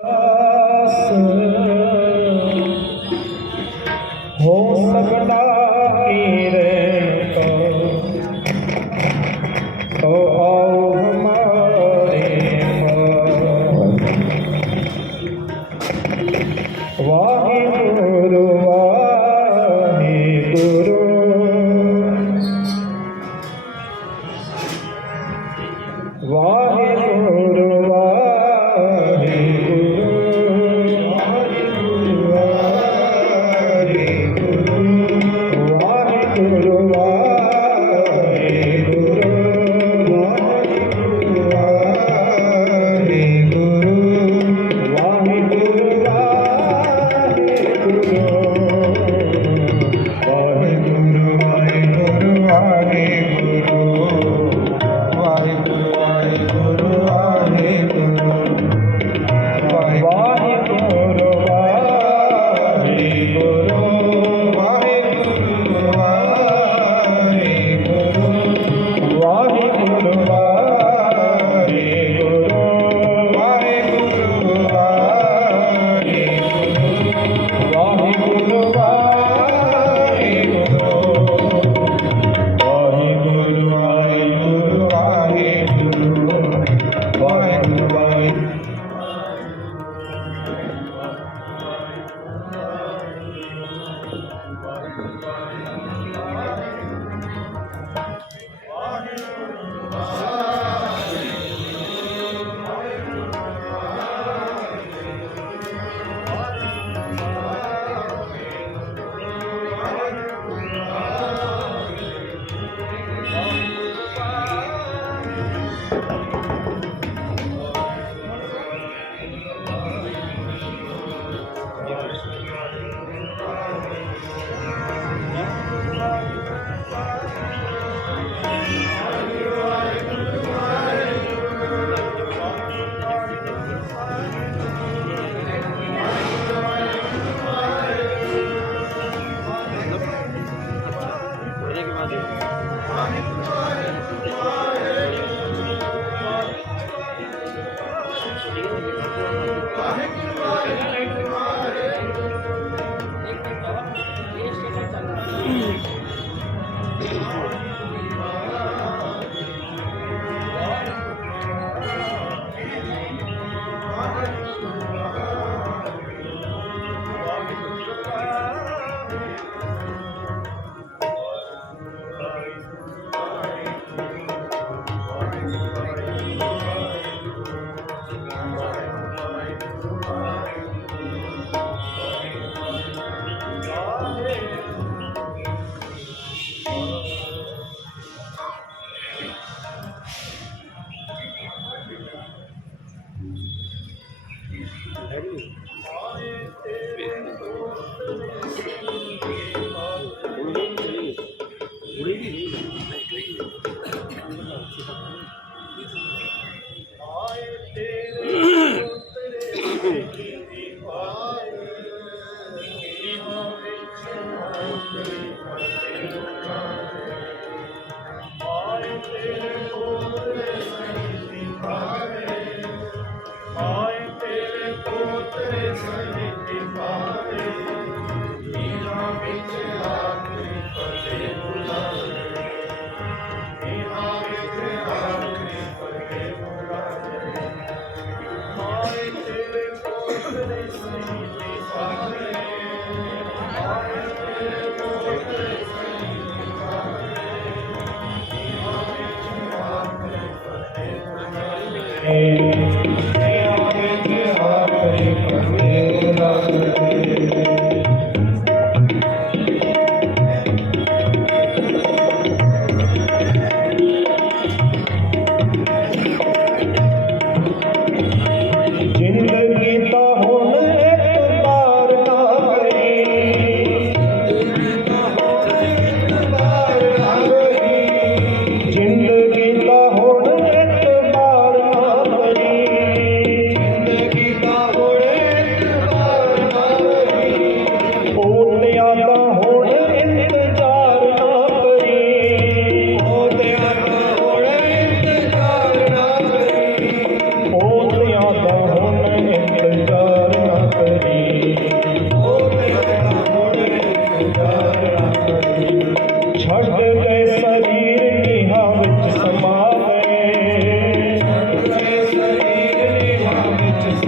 हो सकना कीरे तो आओ हमारे पास। वाहिगुरु वाहिगुरु वाहिगुरु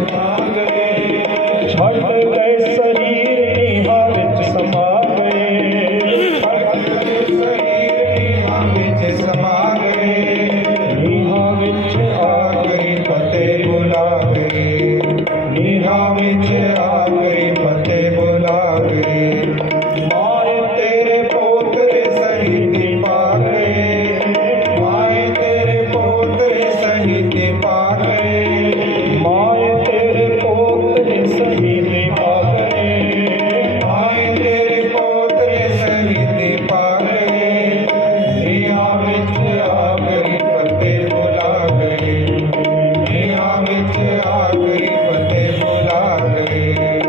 ਸਮਾ ਗਏ ਛੱਡ ਗਏ ਸਰੀਰ ਨੀਹਾਂ ਵਿੱਚ ਸਮਾ ਗਏ ਛੱਡ ਗਏ ਸਰੀਰ ਨੀਹਾਂ ਵਿੱਚ ਸਮਾ ਗਏ ਨੀਹਾਂ ਵਿੱਚ ਆ ਗਈ ਫਤਿਹ ਬੁਲਾ ਗਏ ਨੀਹਾਂ ਵਿੱਚ ਆ ਗਈ ਫਤਿਹ ਬੁਲਾ ਗਏ ਮਾਏ ਤੇਰੇ ਪੋਤਰੇ ਸਹੀਦ ਪਾ ਗਏ ਮਾਏ ਤੇਰੇ ਪੋਤਰੇ ਸਹੀਦ ਪਾ ਗਏ ਮਾਏ ਤੇਰੇ ਪੋਤਰੇ ਸ਼ਹੀਦ ਪਾ ਗਏ ਮਾਏ ਤੇਰੇ ਪੋਤਰੇ ਸ਼ਹੀਦ ਪਾ ਗਏ ਨੀਹਾਂ ਵਿੱਚ ਆ ਗਈ ਫਤਿਹ ਬੁਲਾ ਗਏ ਨੀਹਾਂ ਵਿੱਚ ਆ ਗਈ ਫਤਿਹ ਬੁਲਾ ਗਏ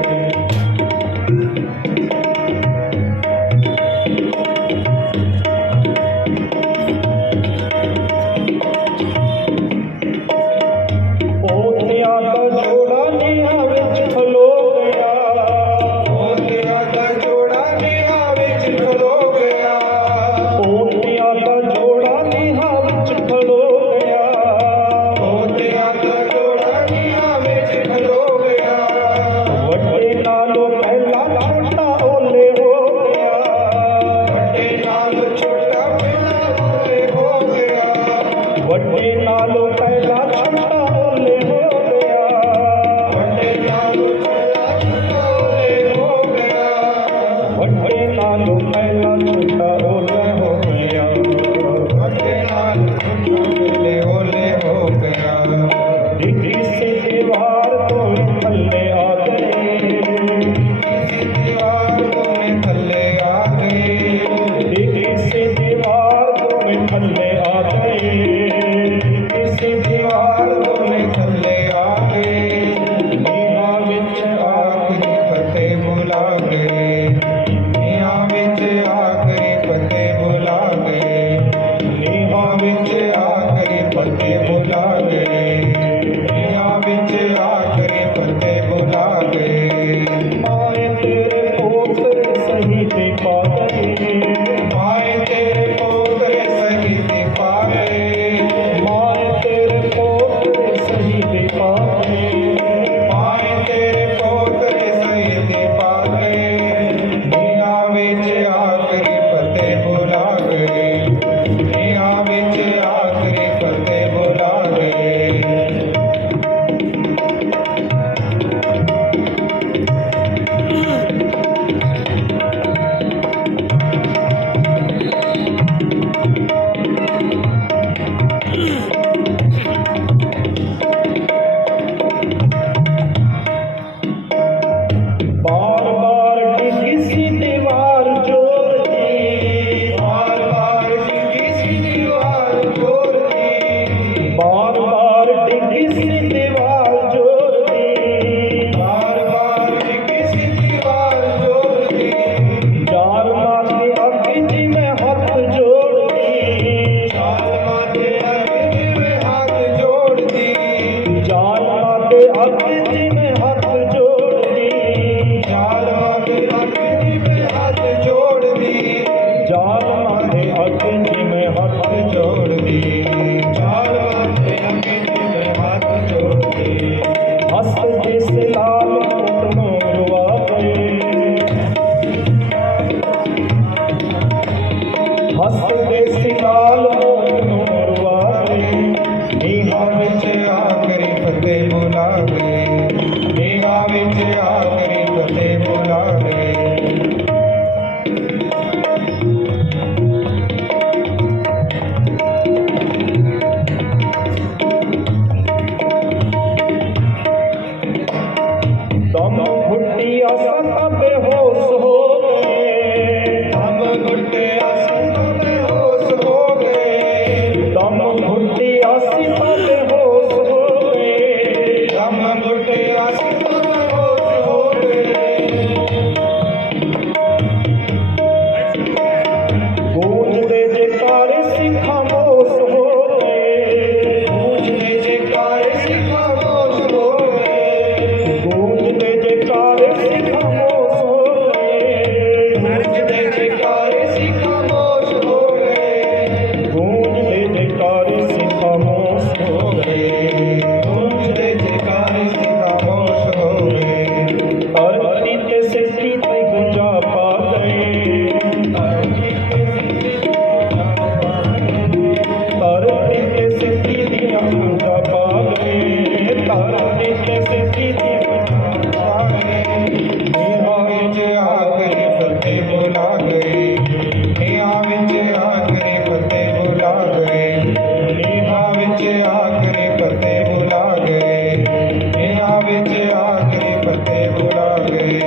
फतेह बुला गए।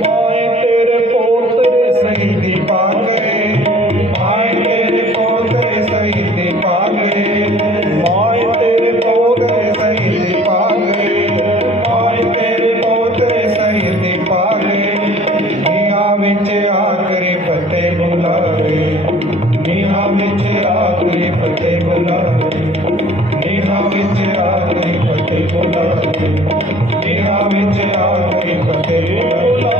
माए तेरे पोतरे शहीदी पा गए, माए तेरे पोतरे शहीदी पा गए, माए तेरे पोतरे शहीदी पा गए, माए तेरे पोतरे शहीदी पा गए। नीਹਾਂ ਵਿੱਚ ਆਖਰੀ ਫਤਿਹ ਬੁਲਾਵੇ, ਨੀਹਾਂ ਵਿੱਚ ਆਖਰੀ ਫਤਿਹ ਬੁਲਾਵੇ, ਨੀਹਾਂ ਵਿੱਚ ਆਖਰੀ ਫਤਿਹ ਬੁਲਾਵੇ, ਨੀਹਾਂ ਵਿੱਚ ਆਖਰੀ ਫਤਿਹ ਬੁਲਾਵੇ।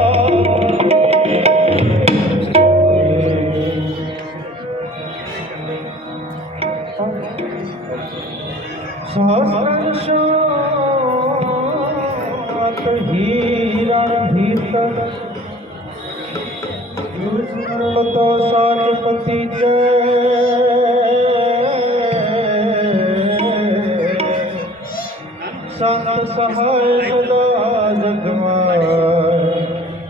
सहस्रशात हीरण भीतर तो साचपति संत सहाय सदा जगमाय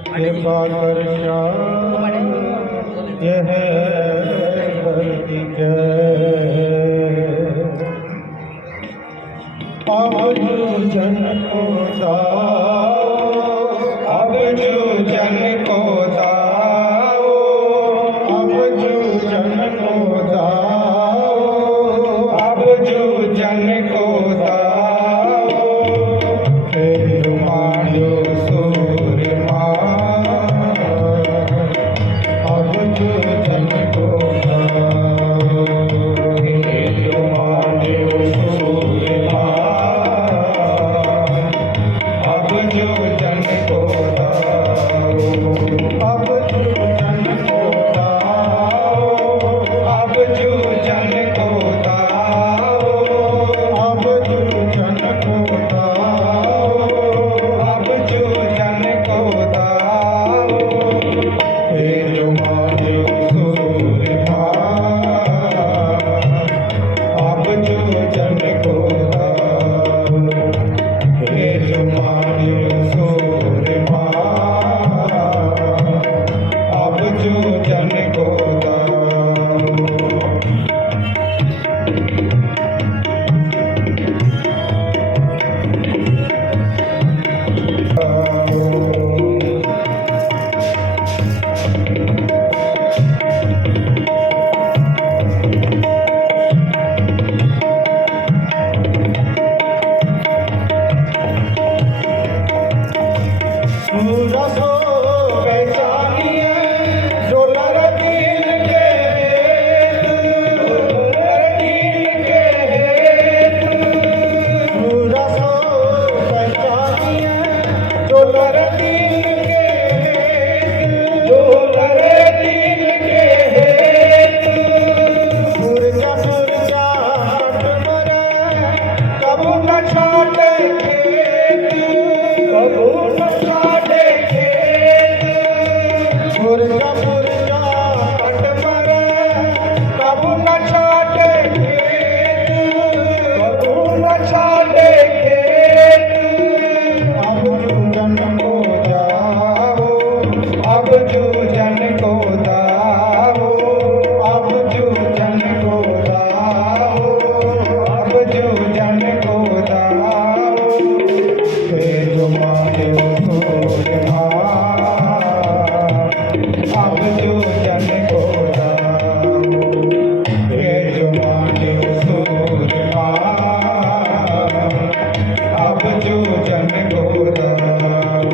कृपा कर यह धरती अब जो जन को दाओ, अब जो जन को दाओ, अब जो जन को दाओ, अब जो जन को दाओ। फिर मानो सूरमा, अब जो जन को दाओ, फिर मानो सूरमा, अब जो जन को दाओ, अब जो जन को दाओ, अब जो जन को दाओ, अब जो जन को दाओ, अब जो जन को दाओ। हे जो मानो सूरमा, अब जो जन को दाओ, हे जो मानो सूरमा, अब जो जन को दाओ। सूरा सो पहचानिए जो लड़कीन के हेत, लड़कीन के हेत, सूरा सो पहचानिए जो लड़कीन के हेत, जो लड़कीन के हेत। सूरजा सूरजा कट मरे कबू न छाटे खेत, कबू न छाटे खेत। सूरजा सूरजा कट मरे कबू न छाटे खेत, कबू न छाटे खेत। अब जो जन को दाओ, अब जो जन को दाओ, अब जो जन को दाओ, अब जो जन को दाओ। हे जो मानो सूरमा, अब जो जन को दाओ, हे जो मानो सूरमा, अब जो जन को दाओ।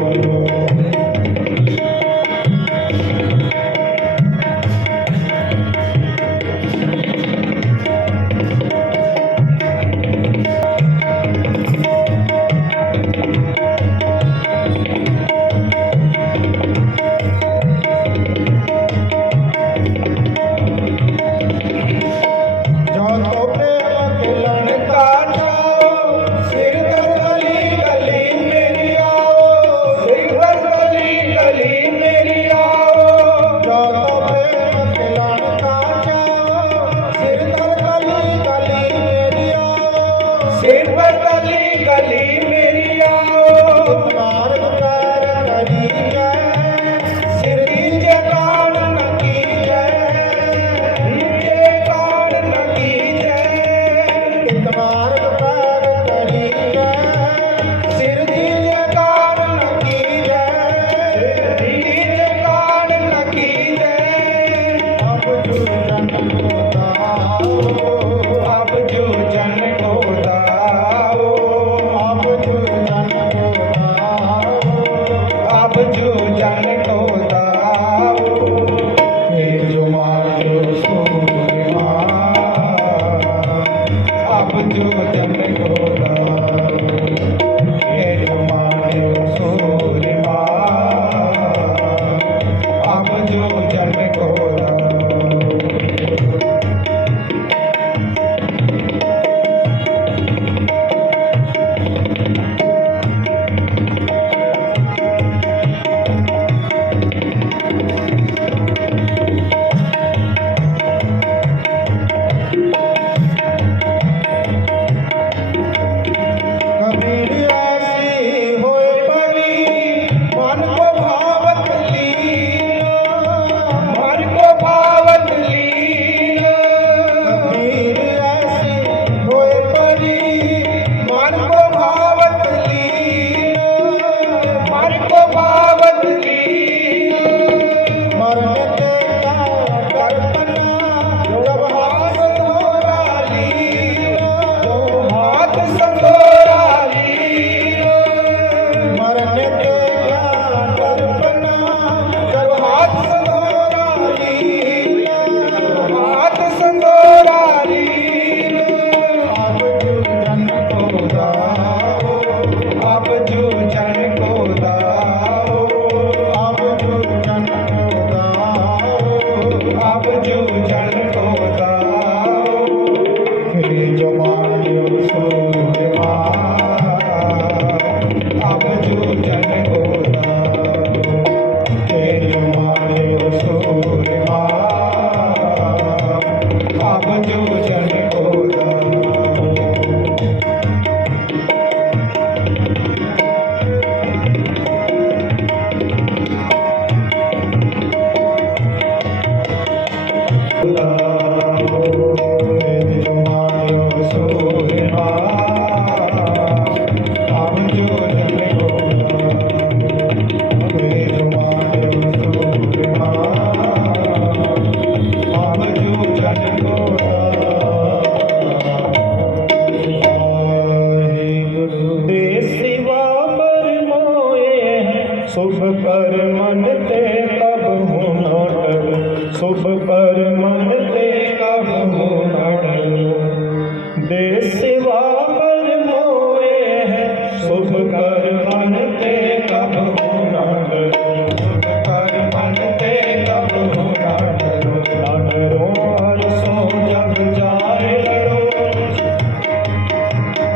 शुभ कर मन ते कब हो न डरो, शुभ कर मन ते कब हो न डरो। दे सिवा पर मोए है, शुभ कर मन ते कब हो न डरो, शुभ कर मन ते कब हो न डरो। न डरो हर सो जग जाए लड़ो,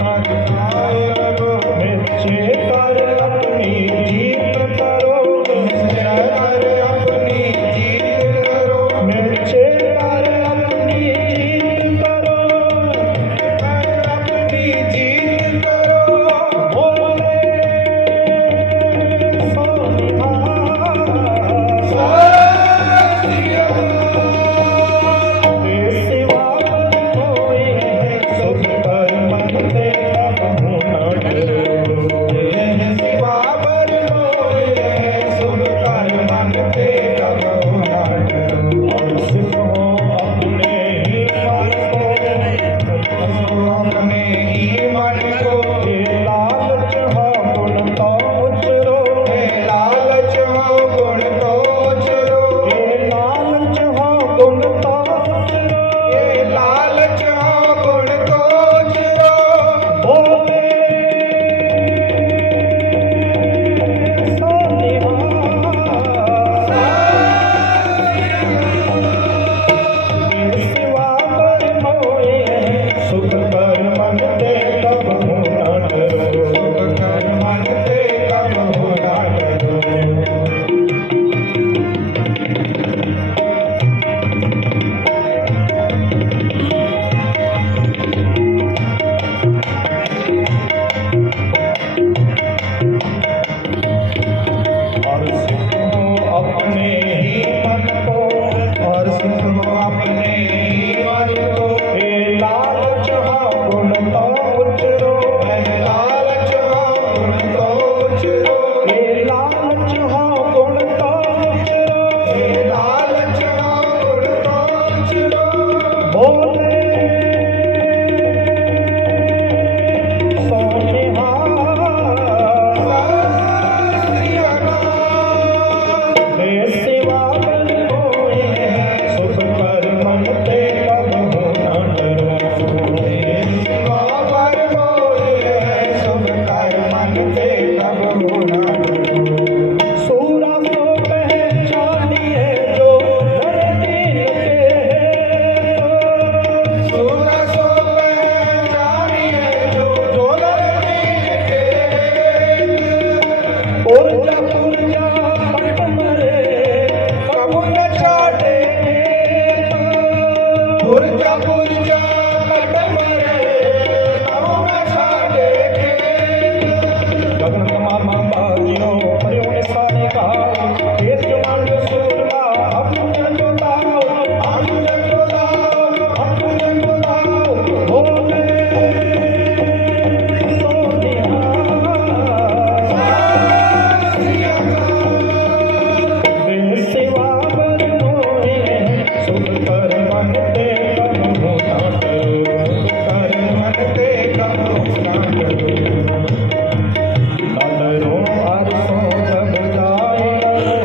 हर जाए लड़ो, निश्चय कर अपनी जीत करो, निश्चय कर अपनी जीत करो, निश्चय कर अपनी जीत करो। कर अपनी जीत करो। बोले सो निहाल, सत्य दे सिवा पर कोई है, शुभ कर मन ते कब हो न डरो। सिवा पर मोए है, शुभ कर मन ते कब हो न डरो। और सिख हो अपने ही मन को, अपने ही मन को ये लालच हो गुण तो उचरो, हे लालच हो गुण तो चलो, ये लालच हो गुण तो उचरो। हे लालच हो गुण तो चलो। बोले सो निहाल, सिवा पर मोए है, शुभ कर मन ते कब हो न डरो। शुभ कर मन ते कब हो न डरो। और सिख हो अपने ही मन को, और सिख हो अपने ही मन को, हे लालच हो गुण तो उचरो, हे लालच हो गुण तो चलो, हे लालच हो गुण तो उचरो। हे लालच हो गुण तो चलो। बोले सो निहाल, दे सिवा पर कोई है, शुभ कर मन ते कब हो न डरो। सिवा पर मोए है, शुभ कर मन ते कब हो न डरो। सूरा को पहचानिए जो धरती के हो, सूर सो पहचानिए जो धरती के। पुरजा पुरजा पट मरे, कबू न चाटे, पुरजा पुरजा पट मरे, कबू न छाटे खेत। गगन मामा बाजियो पर्यो निशाने गाओ, खेत मांडो सूरमा अपने जोताओ, अपने को लाओ, अपने को लाओ। बोले सो निहाल, दे सिवा पर कोई है, शुभ कर मन ते कब हो न डरो। कर मन ते कब हो न डरो। न डरो हर सो जग जाए लड़ो,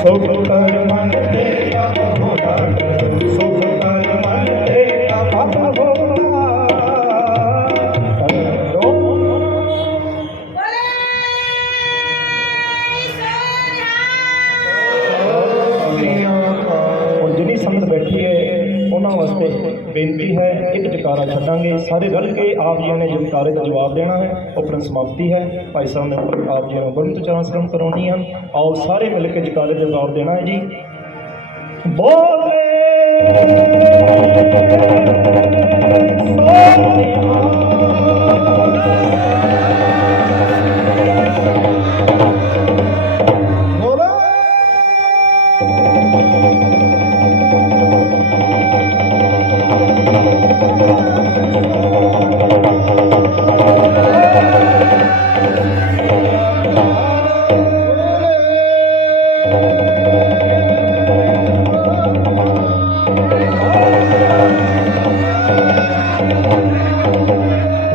शुभ कर मन ते कब होना डर, शुभ कर मन ते कब होना डर। ਹੁਣ ਜਿੰਨੀ ਸੰਗਤ ਬੈਠੀ ਹੈ ਉਹਨਾਂ ਵਾਸਤੇ ਬੇਨਤੀ ਹੈ, ਇੱਕ ਜਕਾਰਾ ਛੱਡਾਂਗੇ ਸਾਰੇ ਰਲ ਕੇ। ਆਪ ਜੀ ਨੇ ਜਕਾਰੇ ਦਾ ਜਵਾਬ ਦੇਣਾ ਹੈ। ਉਪਰੰਤ ਸਮਾਪਤੀ ਹੈ। ਭਾਈ ਸਾਹਿਬ ਨੇ ਆਪ ਜੀ ਨੂੰ ਬੜੀ ਉਚਾਰਨ ਸਰਮ ਕਰਾਉਣੀ ਹਨ। ਆਓ ਸਾਰੇ ਮਿਲ ਕੇ ਜਕਾਰੇ ਦਾ ਜਵਾਬ ਦੇਣਾ ਹੈ ਜੀ। ਬੋਲੇ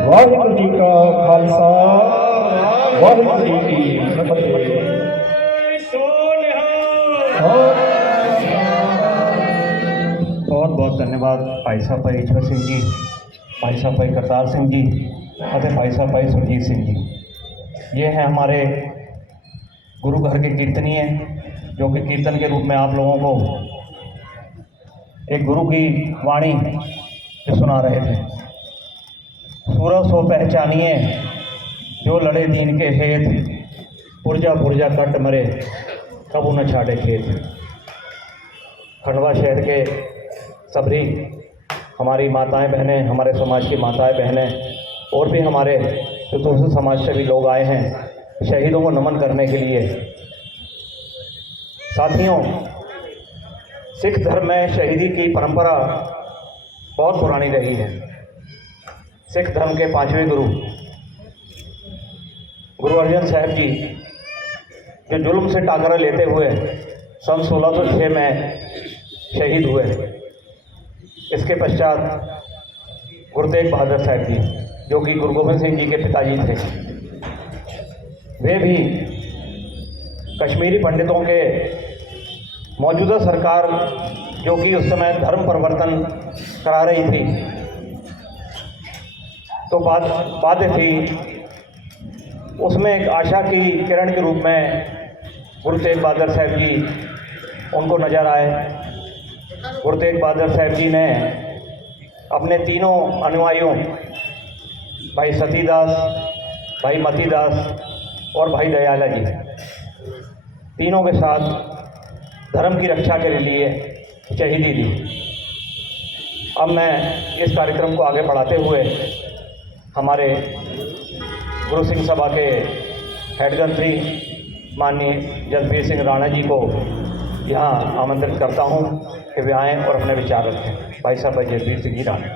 ਵਾਹਿਗੁਰੂ ਜੀ ਕਾ ਖਾਲਸਾ, ਵਾਹਿਗੁਰੂ ਜੀ ਕੀ ਫਤਿਹ। बहुत बहुत धन्यवाद भाई साहब भाई ईश्वर सिंह जी, भाई साहब भाई करतार सिंह जी और भाई साहब भाई सुरजीत सिंह जी। ये हैं हमारे गुरु घर के कीर्तनीय, जो कि कीर्तन के रूप में आप लोगों को एक गुरु की वाणी जो सुना रहे थे। सूरज सो पहचानिए जो लड़े दीन के हेत, पुरजा पुरजा कट मरे कबू न छाड़े खेत। खंडवा शहर के सभी हमारी माताएं बहनें, हमारे समाज की माताएं बहनें और भी हमारे दूसरे समाज से भी लोग आए हैं शहीदों को नमन करने के लिए। साथियों, सिख धर्म में शहीदी की परंपरा बहुत पुरानी रही है। सिख धर्म के पांचवें गुरु अर्जन साहब जी जो जुल्म से टाकरा लेते हुए सन 1606 में शहीद हुए। इसके पश्चात गुरु तेग बहादुर साहब जी, जो कि गुरु गोबिंद सिंह जी के पिताजी थे, वे भी कश्मीरी पंडितों के मौजूदा सरकार जो कि उस समय धर्म परिवर्तन करा रही थी, तो बात थी उसमें एक आशा की किरण के रूप में गुरु तेग बहादुर साहब जी उनको नज़र आए। गुरु तेग बहादुर साहब जी ने अपने तीनों अनुयायियों भाई सतीदास, भाई मतीदास और भाई दयाला जी, तीनों के साथ धर्म की रक्षा के लिए शहीदी दी। अब मैं इस कार्यक्रम को आगे बढ़ाते हुए हमारे गुरु सिंह सभा के हेड ग्रंथी माननीय जसबीर सिंह राणा जी को यहाँ आमंत्रित करता हूँ कि वे आएँ और अपने विचार रखें। भाई साहब भाई जसबीर सिंह जी राणा।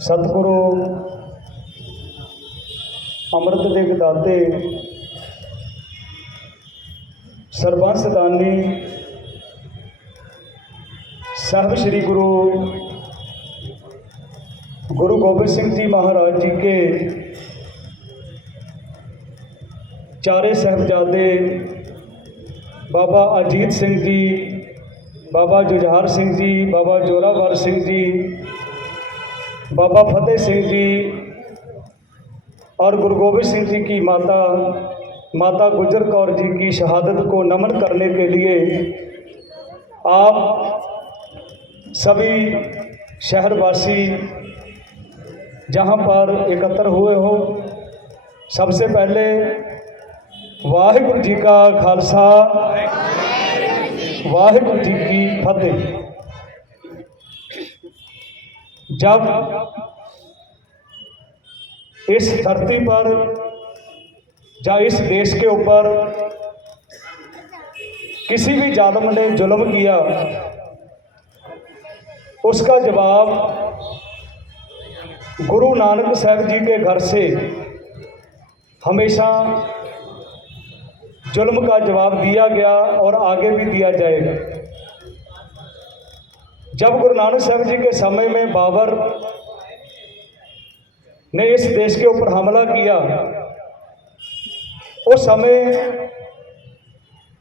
सतगुरु अमृत दे दाते सरबंस दानी साहब श्री गुरु गोबिंद सिंह जी महाराज जी के चारे साहबजादे बाबा अजीत सिंह जी, बाबा जुझार सिंह जी, बाबा जोरावर सिंह जी, बाबा फतेह सिंह जी और गुरु गोबिंद सिंह जी की माता गुजर कौर जी की शहादत को नमन करने के लिए आप सभी शहरवासी जहां पर एकत्र हुए हो, सबसे पहले वाहिगुरु जी का खालसा, वाहिगुरु जी की फतेह। जब इस धरती पर या इस देश के ऊपर किसी भी जालिम ने जुल्म किया, उसका जवाब गुरु नानक साहब जी के घर से हमेशा जुल्म का जवाब दिया गया और आगे भी दिया जाएगा। जब गुरु नानक साहब जी के समय में बाबर ने इस देश के ऊपर हमला किया, उस समय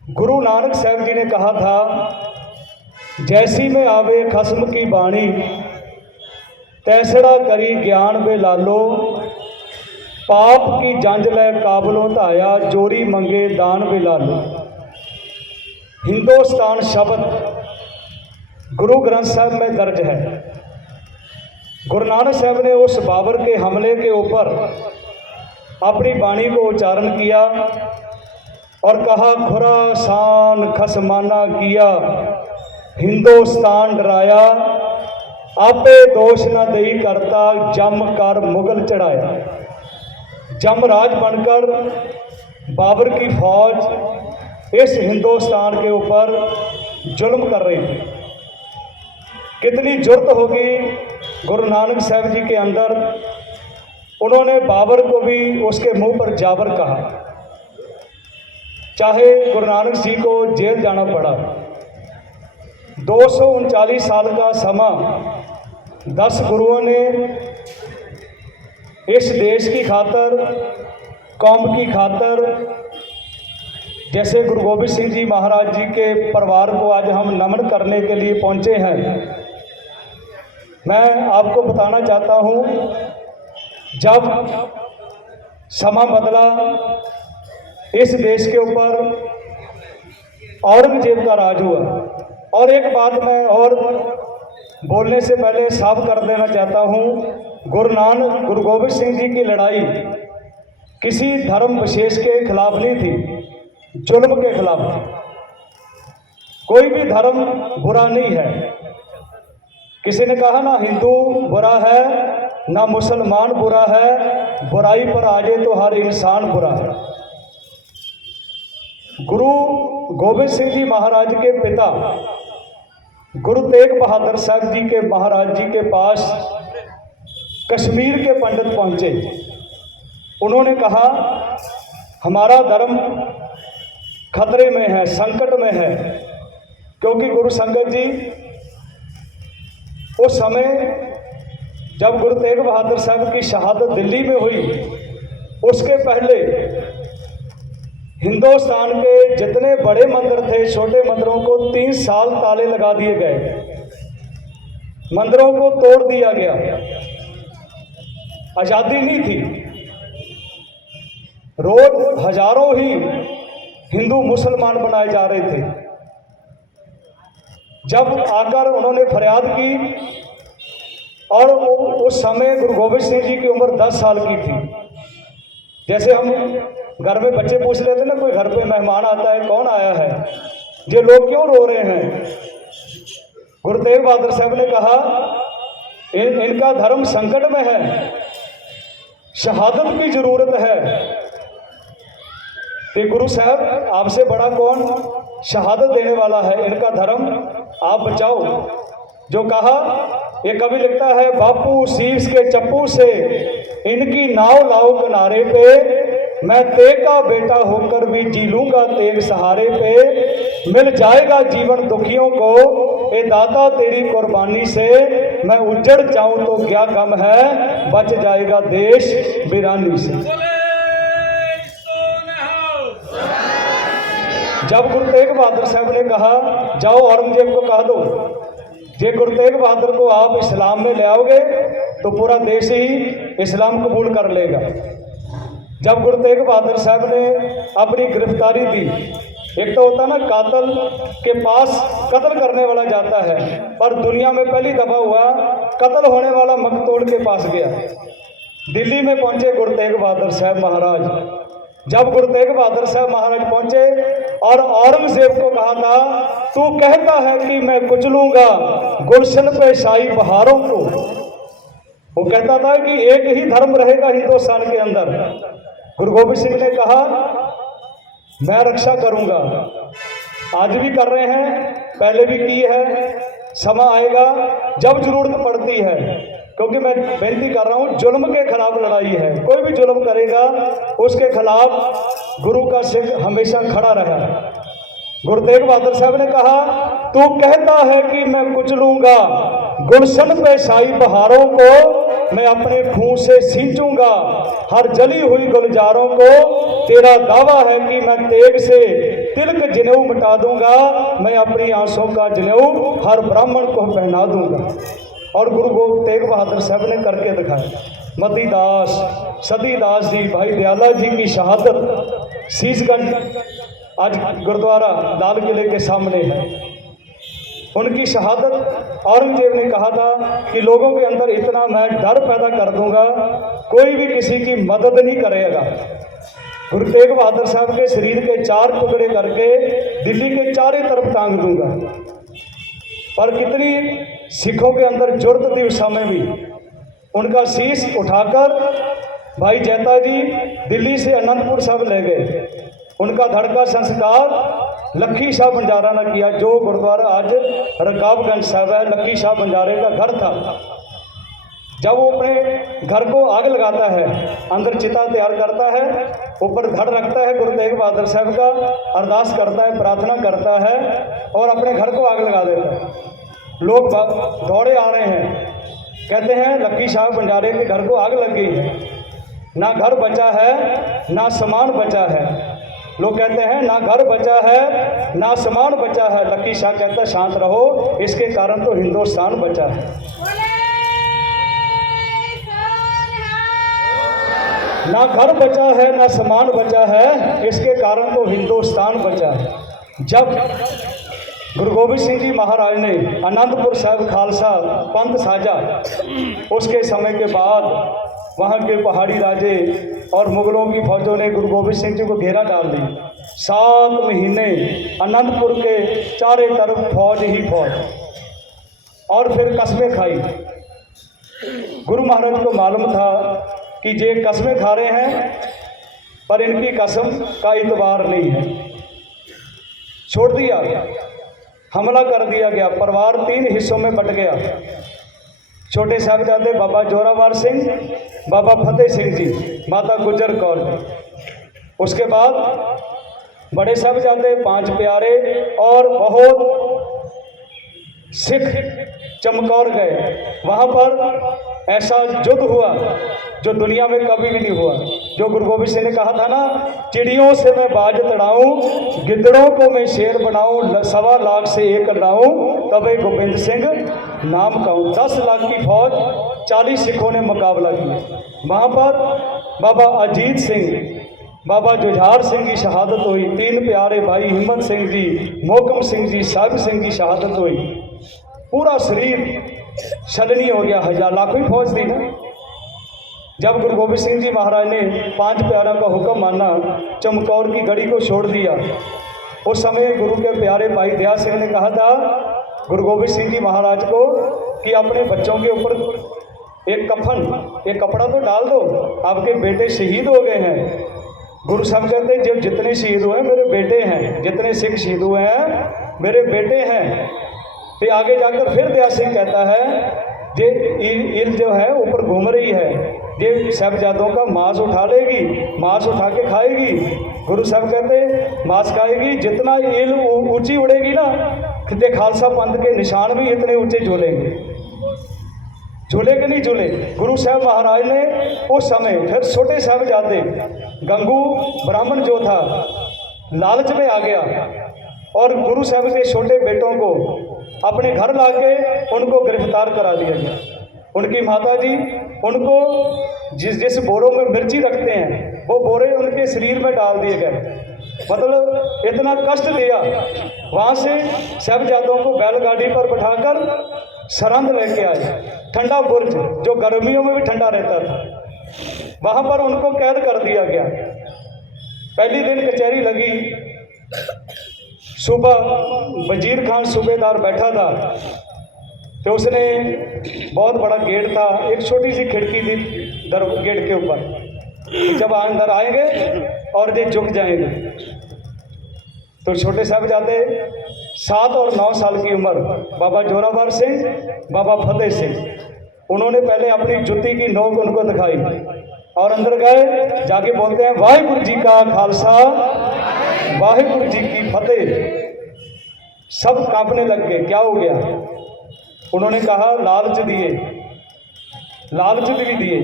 गुरु नानक साहब जी ने कहा था, जैसी में आवे खस्म की बाणी, तैसड़ा करी ज्ञान बे लालो, पाप की जंज लै काबलों धाया, जोरी मंगे दान बे लालो। हिंदुस्तान शब्द गुरु ग्रंथ साहब में दर्ज है। गुरु नानक साहब ने उस बाबर के हमले के ऊपर अपनी वाणी को उच्चारण किया और कहा, खुरासान खसमाना किया, हिंदुस्तान डराया, आपे दोष न दई करता, जम कर मुगल चढ़ाया। जमराज बनकर बाबर की फौज इस हिंदुस्तान के ऊपर जुल्म कर रही थी। कितनी जुर्त होगी गुरु नानक साहब जी के अंदर, उन्होंने बाबर को भी उसके मुंह पर जाबर कहा, चाहे गुरु नानक जी को जेल जाना पड़ा। 239 साल का समा 10 गुरुओं ने इस देश की खातर, कौम की खातर, जैसे गुरु गोबिंद सिंह जी महाराज जी के परिवार को आज हम नमन करने के लिए पहुंचे हैं। मैं आपको बताना चाहता हूं, जब समा बदला, इस देश के ऊपर औरंगजेब का राज हुआ। और एक बात मैं और बोलने से पहले साफ कर देना चाहता हूं, गुरु गोबिंद सिंह जी की लड़ाई किसी धर्म विशेष के खिलाफ नहीं थी, जुल्म के खिलाफ थी। कोई भी धर्म बुरा नहीं है। किसी ने कहा ना हिंदू बुरा है, ना मुसलमान बुरा है, बुराई पर आ जाए तो हर इंसान बुरा है। गुरु गोबिंद सिंह जी महाराज के पिता गुरु तेग बहादुर साहब जी के महाराज जी के पास कश्मीर के पंडित पहुंचे। उन्होंने कहा, हमारा धर्म खतरे में है, संकट में है, क्योंकि गुरु संगत जी उस समय जब गुरु तेग बहादुर साहब की शहादत दिल्ली में हुई, उसके पहले हिंदुस्तान के जितने बड़े मंदिर थे, छोटे मंदिरों को 3 साल ताले लगा दिए गए, मंदिरों को तोड़ दिया गया। आज़ादी नहीं थी, रोज हजारों ही हिंदू मुसलमान बनाए जा रहे थे। जब आकर उन्होंने फरियाद की, और उस समय गुरु गोबिंद सिंह जी की उम्र 10 साल की थी। जैसे हम घर में बच्चे पूछ लेते ना, कोई घर पे मेहमान आता है, कौन आया है, ये लोग क्यों रो रहे हैं? गुरु तेग बहादुर साहब ने कहा, इनका धर्म संकट में है, शहादत की जरूरत है। तो गुरु साहब, आपसे बड़ा कौन शहादत देने वाला है? इनका धर्म आप बचाओ। जो कहा, ये कवि लिखता है, बापू शीश के चप्पू से इनकी नाव लाओ किनारे पे, मैं तेग का बेटा होकर भी जी लूंगा तेग सहारे पे। मिल जाएगा जीवन दुखियों को, ए दाता तेरी कुर्बानी से, मैं उजड़ जाऊं तो क्या गम है, बच जाएगा देश वीरानी से। जब गुरु तेग बहादुर साहब ने कहा, जाओ औरंगजेब को कह दो, जे गुरु तेग बहादुर को आप इस्लाम में ले आओगे तो पूरा देश ही इस्लाम कबूल कर लेगा। जब गुरु तेग बहादुर साहब ने अपनी गिरफ्तारी दी, एक तो होता ना कातल के पास कत्ल करने वाला जाता है, पर दुनिया में पहली दफा हुआ कत्ल होने वाला मकतूल के पास गया। दिल्ली में पहुंचे गुरु तेग बहादुर साहब महाराज। जब गुरु तेग बहादुर साहब महाराज पहुंचे और औरंगजेब को कहा था, तू कहता है कि मैं कुचलूंगा गुलशन पे शाही बहारों को। वो कहता था कि एक ही धर्म रहेगा हिंदुस्तान के अंदर। गुरु गोबिंद सिंह ने कहा, मैं रक्षा करूंगा। आज भी कर रहे हैं, पहले भी की है, समय आएगा जब जरूरत पड़ती है क्योंकि मैं बेनती कर रहा हूँ, जुल्म के खिलाफ लड़ाई है। कोई भी जुल्म करेगा उसके खिलाफ गुरु का सिख हमेशा खड़ा रहा। गुरु तेग बहादुर साहब ने कहा, तू कहता है कि मैं कुचलूंगा, गुलशन पे शाही बहारों को मैं अपने खून से सींचूंगा, हर जली हुई गुलजारों को तेरा दावा है कि मैं तेग से तिलक जनेऊ मिटा दूंगा, मैं अपनी आंसों का जनेऊ हर ब्राह्मण को पहना दूंगा। और गुरु तेग बहादुर साहब ने करके दिखाया। मतीदास सतीदास जी, भाई दयाला जी की शहादत शीशगंज आज गुरुद्वारा लाल किले के सामने है। उनकी शहादत औरंगजेब ने कहा था कि लोगों के अंदर इतना मैं डर पैदा कर दूंगा, कोई भी किसी की मदद नहीं करेगा। गुरु तेग बहादुर साहब के शरीर के 4 टुकड़े करके दिल्ली के चारों तरफ टांग दूंगा। पर कितनी सिखों के अंदर जुर्रत थी उस समय भी। उनका शीश उठाकर भाई जैता जी दिल्ली से अनंतपुर साहब ले गए। उनका धड़ का संस्कार लखी शाह बंजारा ने किया, जो गुरुद्वारा आज रकाबगंज साहब है। लखी शाह बंजारे का घर था। जब वो अपने घर को आग लगाता है, अंदर चिता तैयार करता है, ऊपर धड़ रखता है गुरु तेग बहादुर साहब का, अरदास करता है, प्रार्थना करता है और अपने घर को आग लगा देता है। लोग दौड़े आ रहे हैं, कहते हैं लखी शाह बंजारे के घर को आग लग गई है, ना घर बचा है ना सामान बचा है। लोग कहते हैं ना घर बचा है ना सामान बचा है। लखी शाह कहता है शांत रहो, इसके कारण तो हिंदुस्तान बचा है। ना घर बचा है ना सामान बचा है, इसके कारण तो हिंदुस्तान बचा है। जब गुरु गोबिंद सिंह जी महाराज ने आनंदपुर साहिब खालसा पंथ साझा, उसके समय के बाद वहाँ के पहाड़ी राजे और मुगलों की फौजों ने गुरु गोबिंद सिंह जी को घेरा डाल दी। 7 महीने आनंदपुर के चारों तरफ फौज ही फौज, और फिर कस्में खाई। गुरु महाराज को मालूम था कि ये कस्में खा रहे हैं, पर इनकी कसम का इतबार नहीं है। छोड़ दिया, हमला कर दिया गया। परिवार 3 हिस्सों में बट गया। छोटे साहबजादे बाबा जोरावर सिंह, बाबा फतेह सिंह जी, माता गुजर कौर। उसके बाद बड़े साहबजादे 5 प्यारे और बहुत सिख चमकौर गए। वहाँ पर ऐसा युद्ध हुआ जो दुनिया में कभी भी नहीं हुआ। जो गुरु गोबिंद सिंह ने कहा था ना, चिड़ियों से मैं बाज तड़ाऊं, गिद्दड़ों को मैं शेर बनाऊं, 1.25 लाख से 1 लाऊं, तबे गोबिंद सिंह नाम कहूँ। 10 लाख की फौज 40 सिखों ने मुकाबला किया। वहाँ पर बाबा अजीत सिंह, बाबा जुझार सिंह की शहादत हुई। 3 प्यारे भाई हिम्मत सिंह जी, मोहकम सिंह जी, साहिब सिंह की शहादत हुई। पूरा शरीर छलनी हो गया। 1000 लाखों की फौज थी ना। जब गुरु गोबिंद सिंह जी महाराज ने 5 प्यारों का हुक्म माना, चमकौर की गढ़ी को छोड़ दिया। उस समय गुरु के प्यारे भाई दया सिंह ने कहा था गुरु गोबिंद सिंह जी महाराज को कि अपने बच्चों के ऊपर एक कफन, एक कपड़ा तो डाल दो, आपके बेटे शहीद हो गए हैं। गुरु साहब कहते हैं जब जितने शहीद हुए मेरे बेटे हैं, जितने सिख शहीद हुए हैं मेरे बेटे हैं। फिर आगे जाकर फिर दया सिंह कहता है ये ईल जो है ऊपर घूम रही है, ये साहबजादों का मांस उठा लेगी, मांस उठा के खाएगी। गुरु साहब कहते मांस खाएगी, जितना ईल ऊंची उड़ेगी ना, खिते खालसा पंथ के निशान भी इतने ऊंचे झूलेंगे। झूले के नहीं झूले। गुरु साहब महाराज ने उस समय फिर छोटे साहबजादे गंगू ब्राह्मण जो था लालच में आ गया और गुरु साहब के छोटे बेटों को अपने घर लाके उनको गिरफ्तार करा दिया गया। उनकी माता जी उनको जिस बोरों में मिर्ची रखते हैं वो बोरे उनके शरीर में डाल दिए गए। मतलब इतना कष्ट दिया। वहाँ से साहबजादों को बैलगाड़ी पर बिठाकर सरहंद लेके आए, ठंडा बुर्ज जो गर्मियों में भी ठंडा रहता था, वहाँ पर उनको कैद कर दिया गया। पहली दिन कचहरी लगी। सुबह वजीर खान सूबेदार बैठा था, तो उसने बहुत बड़ा गेट था, एक छोटी सी खिड़की थी गेट के ऊपर, जब अंदर आएंगे और ये झुक जाएंगे। तो छोटे साहबजादे 7 और 9 साल की उम्र, बाबा जोरावर सिंह, बाबा फतेह सिंह, उन्होंने पहले अपनी जूती की नोक उनको दिखाई और अंदर गए, जाके बोलते हैं वाहिगुरु जी का खालसा वाहिगुरु जी की फतेह। सब कांपने लग गए, क्या हो गया? उन्होंने कहा लालच दिए, लालच भी दिए।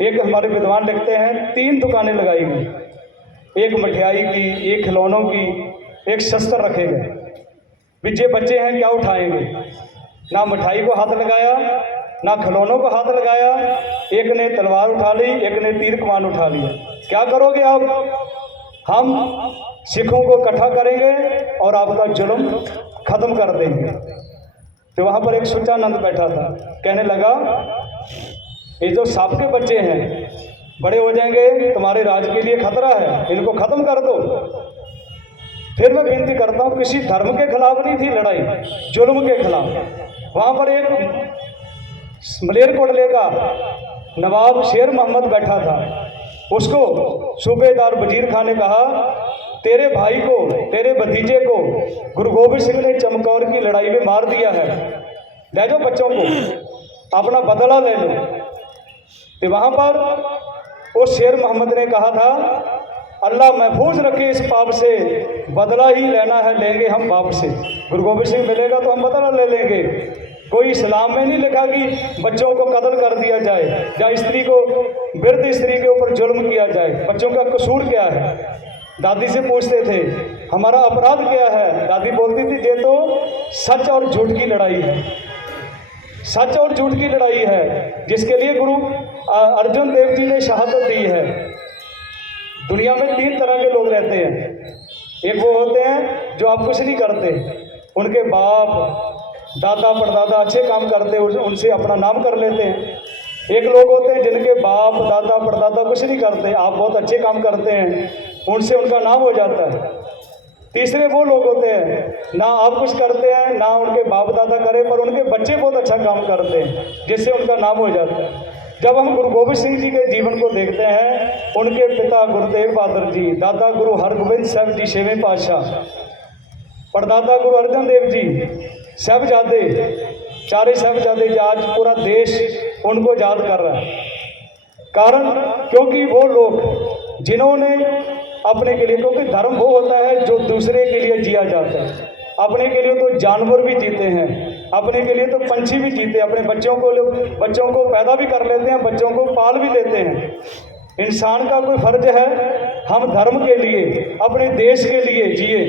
एक हमारे विद्वान लिखते हैं 3 दुकानें लगाई गई, एक मिठाई की, एक खिलौनों की, एक शस्त्र रखे गए। बिच्चे बच्चे हैं, क्या उठाएंगे? ना मिठाई को हाथ लगाया, ना खिलौनों को हाथ लगाया। एक ने तलवार उठा ली, एक ने तीर कमान उठा लिया। क्या करोगे आप? हम सिखों को इकट्ठा करेंगे और आपका जुल्म खत्म कर देंगे। तो वहाँ पर एक सुचानंद बैठा था, कहने लगा ये जो सांप के बच्चे हैं बड़े हो जाएंगे, तुम्हारे राज के लिए खतरा है, इनको खत्म कर दो। फिर मैं विनती करता हूँ, किसी धर्म के खिलाफ नहीं थी लड़ाई, जुल्म के खिलाफ। वहाँ पर एक मलेरकोटले का नवाब शेर मोहम्मद बैठा था, उसको सूबेदार वजीर खान ने कहा तेरे भाई को, तेरे भतीजे को गुरु गोबिंद सिंह ने चमकौर की लड़ाई में मार दिया है, ले जाओ बच्चों को, अपना बदला ले लो। तो वहाँ पर उस शेर मोहम्मद ने कहा था अल्लाह महफूज रखे इस पाप से, बदला ही लेना है, लेंगे हम बाप से। गुरु गोबिंद सिंह मिलेगा तो हम बदला ले लेंगे। कोई इस्लाम में नहीं लिखा कि बच्चों को कत्ल कर दिया जाए या स्त्री को, वृद्ध स्त्री के ऊपर जुल्म किया जाए। बच्चों का कसूर क्या है? दादी से पूछते थे हमारा अपराध क्या है? दादी बोलती थी ये तो सच और झूठ की लड़ाई है, सच और झूठ की लड़ाई है, जिसके लिए गुरु अर्जुन देव जी ने शहादत दी है। दुनिया में 3 तरह के लोग रहते हैं। एक वो होते हैं जो आप कुछ नहीं करते, उनके बाप दादा परदादा अच्छे काम करते, उनसे अपना नाम कर लेते हैं। एक लोग होते हैं जिनके बाप दादा परदादा कुछ नहीं करते, आप बहुत अच्छे काम करते हैं, उनसे उनका नाम हो जाता है। तीसरे वो लोग होते हैं ना आप कुछ करते हैं ना उनके बाप दादा करे, पर उनके बच्चे बहुत अच्छा काम करते हैं, जिससे उनका नाम हो जाता है। जब हम गुरु गोबिंद सिंह जी के जीवन को देखते हैं, उनके पिता गुरु तेग बहादुर जी, दादा गुरु हरगोबिंद साहब जी 6वें पातशाह, परदादा गुरु अर्जन देव जी, साहिबजादे, 4 साहिबजादे, आज पूरा देश उनको याद कर रहा है। कारण क्योंकि वो लोग जिन्होंने अपने के लिए, क्योंकि धर्म वो होता है जो दूसरे के लिए जिया जाता है। अपने के लिए तो जानवर भी जीते हैं, अपने के लिए तो पंछी भी जीते, अपने बच्चों को पैदा भी कर लेते हैं, बच्चों को पाल भी लेते हैं। इंसान का कोई फर्ज है हम धर्म के लिए, अपने देश के लिए जिए,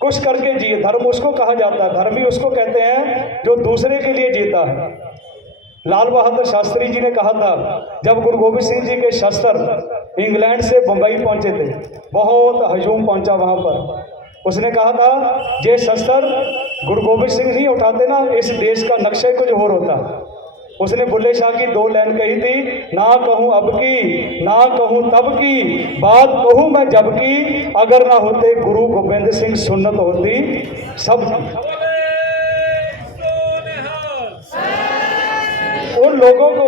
कुछ करके जिए। धर्म उसको कहा जाता है, धर्मी उसको कहते हैं जो दूसरे के लिए जीता है। लाल बहादुर शास्त्री जी ने कहा था, जब गुरु गोबिंद सिंह जी के शस्त्र इंग्लैंड से बम्बई पहुंचे थे, बहुत हजूम पहुंचा वहां पर, उसने कहा था ये शस्त्र गुरु गोबिंद सिंह नहीं उठाते ना, इस देश का नक्शा कुछ और होता। उसने बुल्ले शाह की 2 लाइन कही थी, ना कहूँ अब की ना कहूँ तब की, बात कहूँ मैं जब की, अगर ना होते गुरु गोबिंद सिंह सुन्नत होती सबकी। उन लोगों को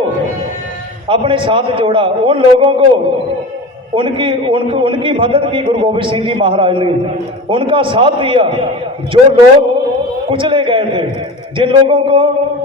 अपने साथ जोड़ा, उन लोगों को उनकी मदद की गुरु गोबिंद सिंह जी महाराज ने, उनका साथ दिया। जो लोग कुचले गए थे, जिन लोगों को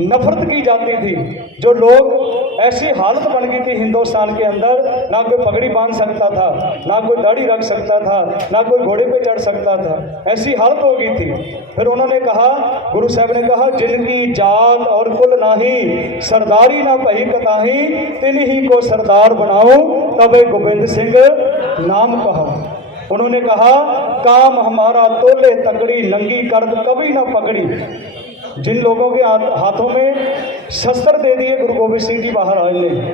नफरत की जाती थी, जो लोग ऐसी हालत बन गई थी हिंदुस्तान के अंदर, ना कोई पगड़ी बांध सकता था, ना कोई दाढ़ी रख सकता था, ना कोई घोड़े पे चढ़ सकता था, ऐसी हालत हो गई थी। फिर उन्होंने कहा, गुरु साहब ने कहा, जिनकी जात और कुल नाही, सरदारी ना पही कताही, तिन्ही को सरदार बनाऊं, तबे गोबिंद सिंह नाम कहो। उन्होंने कहा, काम हमारा तोले तकड़ी, नंगी कर्द कभी ना पकड़ी। जिन लोगों के हाथों में शस्त्र दे दिए गुरु गोबिंद सिंह जी महाराज ने,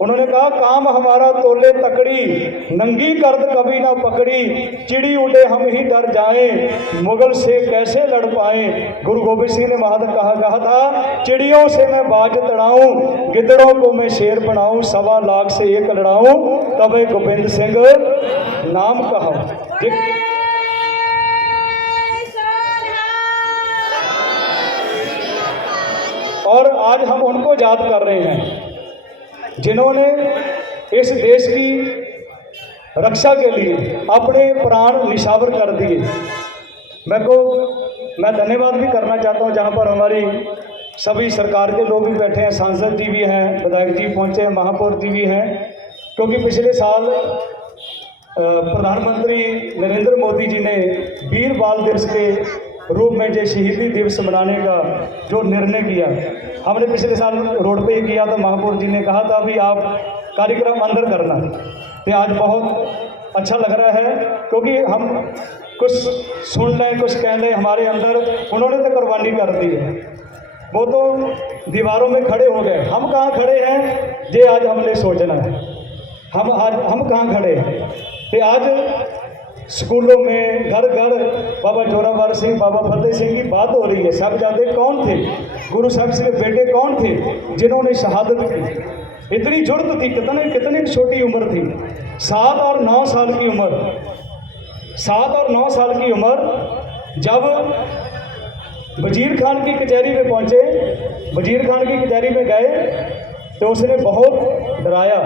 उन्होंने कहा, काम हमारा तोले तकड़ी, नंगी कर्द कभी ना पकड़ी, चिड़ी उड़े हम ही डर जाएं, मुगल से कैसे लड़ पाएं। गुरु गोबिंद सिंह ने महाराज कहा था, चिड़ियों से मैं बाज तड़ाऊं, गिद्दड़ों को मैं शेर बनाऊं, 1.25 लाख से एक लड़ाऊं, तबे गोबिंद सिंह नाम कहो। और आज हम उनको याद कर रहे हैं जिन्होंने इस देश की रक्षा के लिए अपने प्राण निछावर कर दिए। मैं धन्यवाद भी करना चाहता हूं, जहां पर हमारी सभी सरकार के लोग भी बैठे हैं, सांसद जी भी हैं, विधायक जी पहुंचे हैं, महापौर जी भी हैं, क्योंकि पिछले साल प्रधानमंत्री नरेंद्र मोदी जी ने वीर बाल दिवस के रूप में जो शहीदी दिवस मनाने का जो निर्णय किया, हमने पिछले साल रोड पे ही किया था। महापौर जी ने कहा था अभी आप कार्यक्रम अंदर करना, तो आज बहुत अच्छा लग रहा है, क्योंकि हम कुछ सुन लें कुछ कह लें, हमारे अंदर उन्होंने तो कुर्बानी कर दी है, वो तो दीवारों में खड़े हो गए, हम कहाँ खड़े हैं ये आज हमने सोचना है। हम कहाँ खड़े हैं, तो आज स्कूलों में घर घर बाबा जोरावर सिंह, बाबा फतेह सिंह की बात हो रही है। साहबजादे कौन थे, गुरु साहब के बेटे कौन थे जिन्होंने शहादत की, इतनी जुर्त थी, कितनी छोटी उम्र थी, 7 और 9 साल की उम्र, 7 और 9 साल की उम्र। जब वजीर खान की कचहरी में पहुंचे, वजीर खान की कचहरी में गए तो उसने बहुत डराया,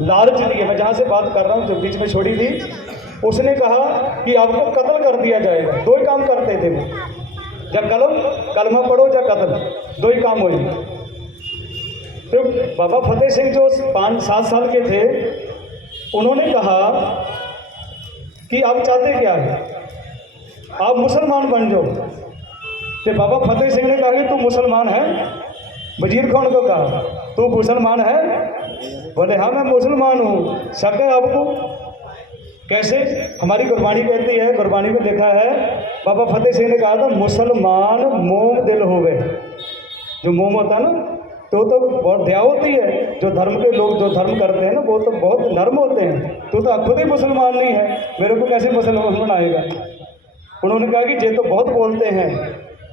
लालच दिया। मैं जहाँ से बात कर रहा हूँ जो बीच में छोड़ी थी, उसने कहा कि आपको कत्ल कर दिया जाएगा। 2 ही काम करते थे वो, या कलमा पढ़ो या कत्ल, 2 ही काम हुए। तो बाबा फतेह सिंह जो 5-7 साल के थे, उन्होंने कहा कि आप चाहते क्या है, आप मुसलमान बन जाओ। तो बाबा फतेह सिंह ने कहा कि तू मुसलमान है, वजीर खान को कहा तू मुसलमान है, बोले हाँ मैं मुसलमान हूँ। शक है आपको? कैसे? हमारी गुरबानी कहती है, गुरबानी में लिखा है, बाबा फतेह सिंह ने कहा था मुसलमान मोम दिल होवे। जो मोम होता है ना, तो बहुत दया होती है। जो धर्म के लोग जो धर्म करते हैं ना, वो तो बहुत नर्म होते हैं। तू तो खुद ही मुसलमान नहीं है, मेरे को कैसे मुसलमान बनाएगा? उन्होंने कहा कि ये तो बहुत बोलते हैं।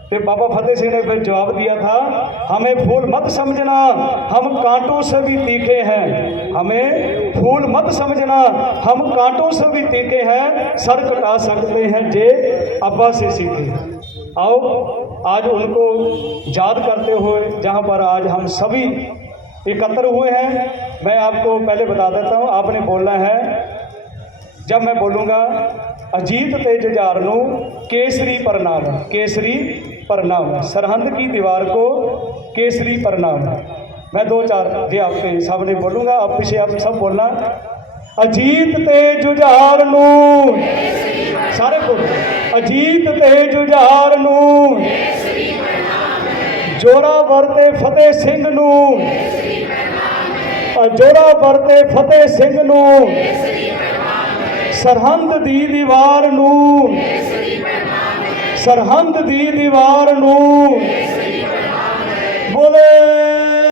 फिर बाबा फतेह सिंह ने फिर जवाब दिया था, हमें फूल मत समझना, हम कांटों से भी तीखे हैं। हमें फूल मत समझना, हम कांटों से भी तीखे हैं, सर कटा सकते हैं जे अब्बा से सीखे। आओ आज उनको याद करते हुए जहाँ पर आज हम सभी एकत्र हुए हैं, मैं आपको पहले बता देता हूँ, आपने बोलना है। जब मैं बोलूँगा अजीत ते जुझारनों केसरी प्रणाम, केसरी प्रणाम, सरहंद की दीवार को केसरी प्रणाम। मैं 2-4 जे आपके सामने बोलूँगा, आप पीछे आप सब बोलना, अजीत ते जुझारनों, सारे बोलो, अजीत ते जुझारनों, जोरावर ते फतेह सिंह नूं, जोरावर ते फतेह सिंह नूं, सरहंद दी दीवार नूं, सरहंद दी दीवार नूं, बोले